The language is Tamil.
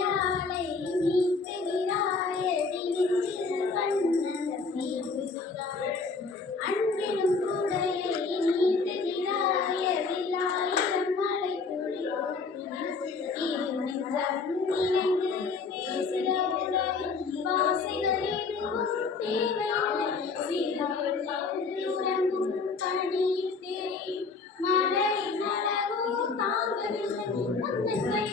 அடையாளை நீட்டுகிறாயடி நெஞ்சில் வண்ணத தீட்டுகிறாய் அன்பிலும் கூடையை நீட்டுகிறாயதில்லாயிரம் மழை துளி இரு நெஞ்சம் இணைந்து பேசுகிற உறவின் வாசைகள் எதுவும் தேவையில்லை சிறுவில் உறங்கும் பணியில் தெரியும் மழை நலவோ தாங்கவில்லை